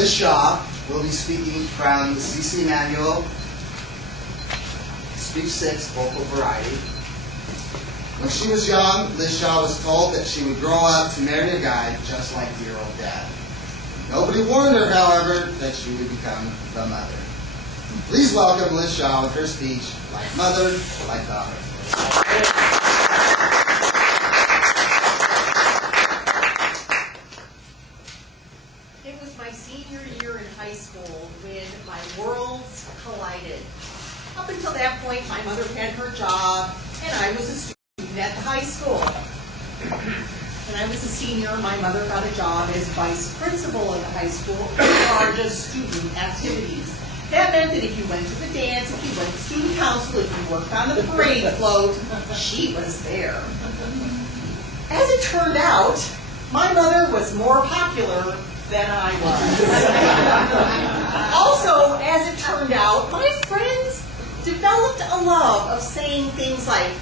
Liz Shaw will be speaking from the CC Manual, Speech 6, Vocal Variety. When she was young, Liz Shaw was told that she would grow up to marry a guy just like dear old dad. Nobody warned her, however, that she would become the mother. Please welcome Liz Shaw with her speech, Like Mother, Like Daughter. It was my senior year in high school when my worlds collided. Up until that point, my mother had her job, and I was a student at the high school. When I was a senior, my mother got a job as vice principal at the high school in charge of student activities. That meant that if you went to the dance, if you went to student council, if you worked on the parade float, she was there. As it turned out, my mother was more popular than I was. Also, as it turned out, my friends developed a love of saying things like,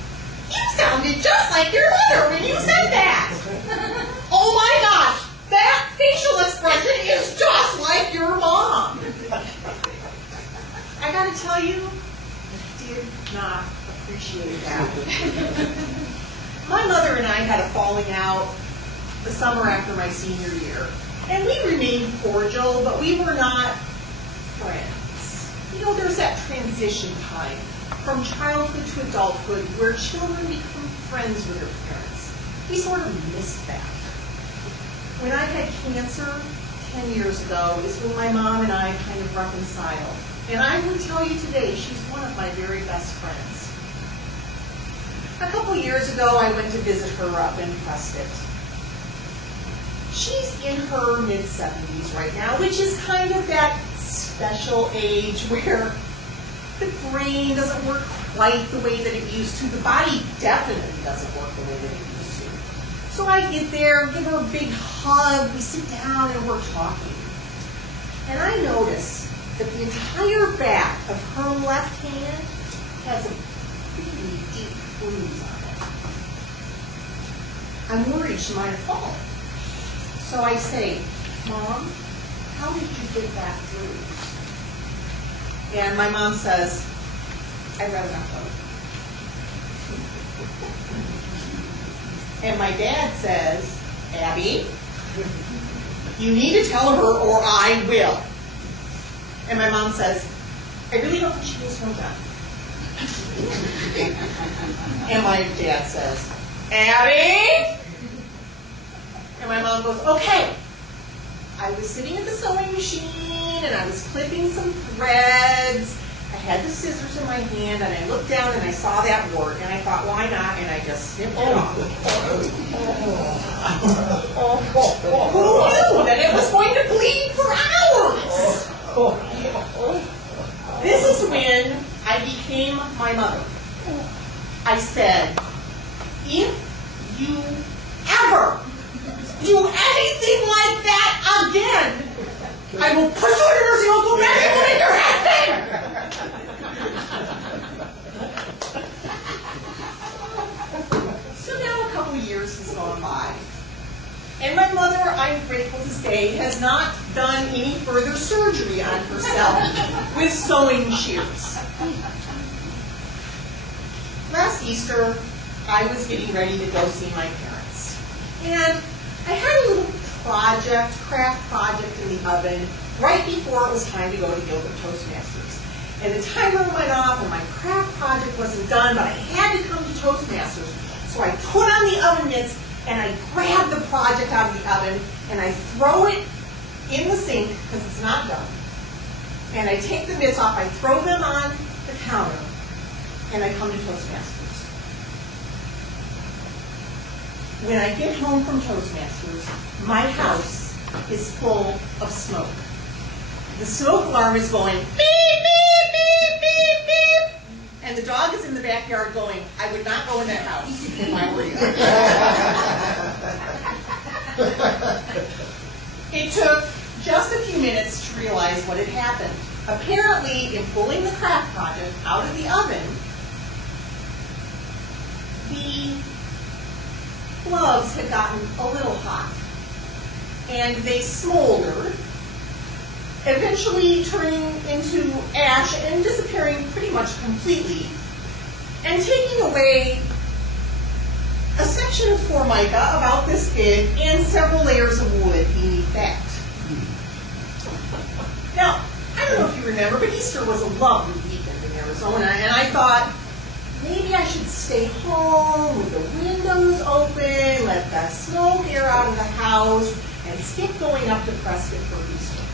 "You sounded just like your mother when you said that." "Oh my gosh, that facial expression is just like your mom." I gotta tell you, I did not appreciate that. My mother and I had a falling out the summer after my senior year. And we remained cordial, but we were not friends. You know, there's that transition time from childhood to adulthood where children become friends with their parents. We sort of missed that. When I had cancer 10 years ago is when my mom and I kind of reconciled. And I would tell you today, she's one of my very best friends. A couple years ago, I went to visit her up in Prescott. She's in her mid-70s right now, which is kind of that special age where the brain doesn't work quite the way that it used to. The body definitely doesn't work the way that it used to. So I get there, give her a big hug, we sit down and we're talking. And I notice that the entire back of her left hand has a really deep bruise on it. I'm worried she might have fallen. So I say, "Mom, how did you get that bruise?" And my mom says, "I'd rather not tell you." And my dad says, "Abby, you need to tell her or I will." And my mom says, "I really don't think she was from that." And my dad says, "Abby?" And my mom goes, "Okay." I was sitting at the sewing machine and I was clipping some threads. I had the scissors in my hand and I looked down and I saw that wart and I thought, why not? And I just snipped it off. Who knew that it was going to bleed for hours? This is when I became my mother. I said, "If you ever do anything like that again, I will put you in a nursing home so bad you will make your head spin." So now a couple years has gone by. And my mother, I'm grateful to say, has not done any further surgery on herself with sewing shears. Last Easter, I was getting ready to go see my parents. And I had a little craft project in the oven right before it was time to go to Gilbert Toastmasters. And the timer went off and my craft project wasn't done, but I had to come to Toastmasters. So I put on the oven mitts and I grab the project out of the oven and I throw it in the sink because it's not done. And I take the mitts off, I throw them on the counter, and I come to Toastmasters. When I get home from Toastmasters, my house is full of smoke. The smoke alarm is going beep, beep, beep, beep, beep. And the dog is in the backyard going, "I would not go in that house if I were you." It took just a few minutes to realize what had happened. Apparently, in pulling the craft project out of the oven, the gloves had gotten a little hot. And they smoldered, eventually turning into ash and disappearing pretty much completely, and taking away a section of formica about this big and several layers of wood beneath that. Now, I don't know if you remember, but Easter was a lovely weekend in Arizona, and I thought, maybe I should stay home with the windows open, let the smoke air out of the house, and skip going up to Prescott for Easter.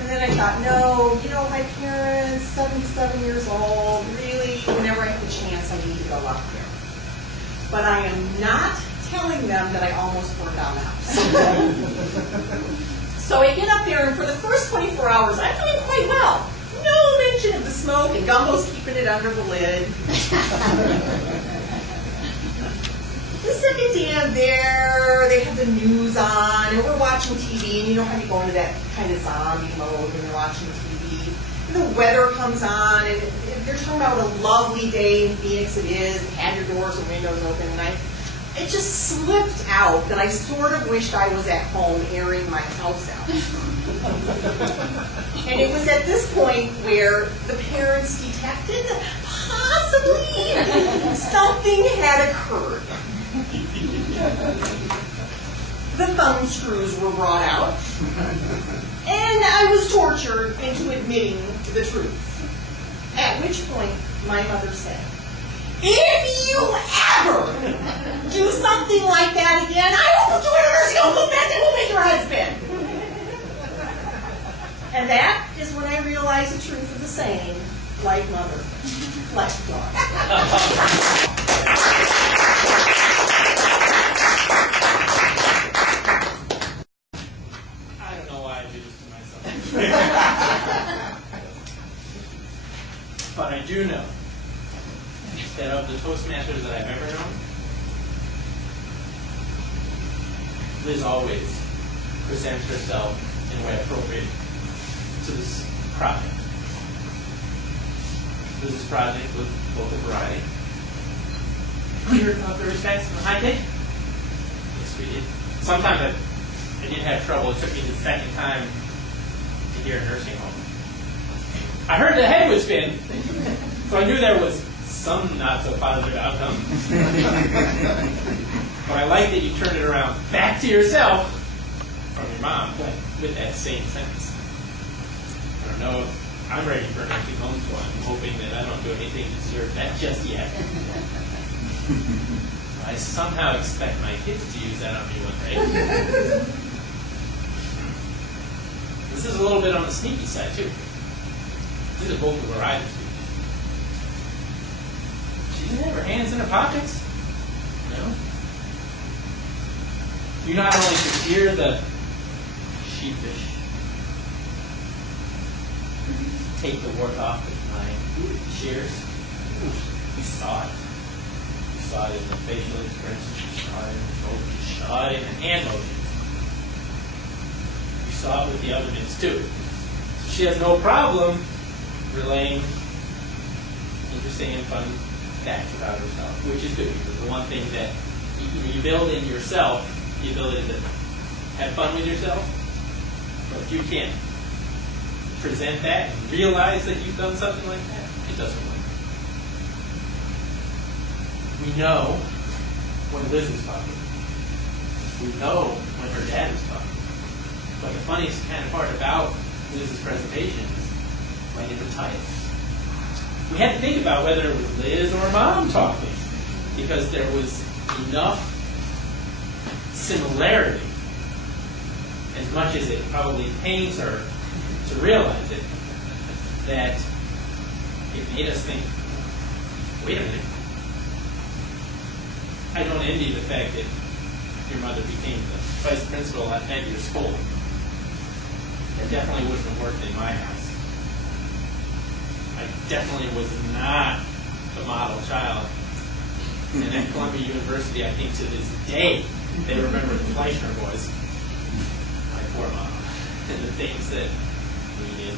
And then I thought, no, my parents, 77 years old, really, whenever I have the chance, I need to go up there. But I am not telling them that I almost burned down the house. So I get up there, and for the first 24 hours, I'm doing quite well. No mention of the smoke, and Gumbo's keeping it under the lid. The second day I'm there, they have the news on, and we're watching TV, and you know how you go into that kind of zombie mode when you're watching TV. And the weather comes on, and they're talking about what a lovely day in Phoenix it is, and have your doors and windows open, and it just slipped out that I sort of wished I was at home airing my house out. And it was at this point where the parents detected that possibly something had occurred. The thumb screws were brought out, and I was tortured into admitting the truth. At which point, my mother said, "If you ever do something like that again, I will put you in a nursing home so fast it will make your head spin." And that is when I realized the truth of the saying, like mother, like daughter. I don't know why I do this to myself. But I do know that of the Toastmasters that I've ever known, Liz always presents herself in a way appropriate to this project. Liz's project was local variety. Clear about the respects and the high take. Yes, we did. Sometimes I didn't have trouble. It took me the second time to hear a nursing home. I heard the head would spin, so I knew there was some not so positive outcome. But I like that you turned it around back to yourself from your mom with that same sentence. I don't know if I'm ready for nursing home, so I'm hoping that I don't do anything to deserve that just yet. I somehow expect my kids to use that on me one day. This is a little bit on the sneaky side, too. This is a vocal variety speech. She didn't have her hands in her pockets. No. You not only could hear the sheepish take the work off with my shears. You saw it. You saw it in the facial expressions. You saw it in the motion. You saw it in the hand motion. You saw it with the other bits too. So she has no problem relaying interesting and fun facts about herself, which is good because the one thing that you build in yourself, the ability to have fun with yourself. But if you can't present that and realize that you've done something like that, it doesn't work. We know when Liz is talking. We know when her dad is talking. But the funniest kind of part about Liz's presentation is right in the title. We had to think about whether it was Liz or Mom talking because there was enough similarity, as much as it probably pains her to realize it, that it made us think, wait a minute, I don't envy the fact that your mother became the vice principal at your school. That definitely wouldn't have worked in my house. I definitely was not the model child. And at Columbia University, I think to this day, they remember the Fleischner boys. My poor mom. And the things that we did.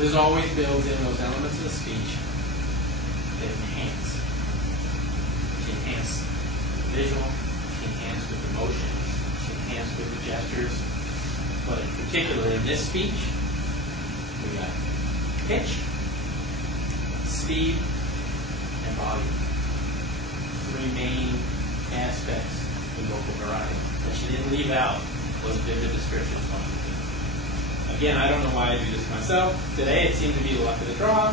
Liz always builds in those elements of speech that enhance. She enhances the visual, she enhances with emotion, she enhances with the gestures. But particularly in this speech, we got pitch, speed, and volume. Three main aspects in vocal variety. What she didn't leave out was vivid description function. Again, I don't know why I do this myself. Today it seemed to be the luck of the draw,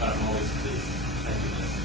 but I'm always pleased. Thank you, Miss.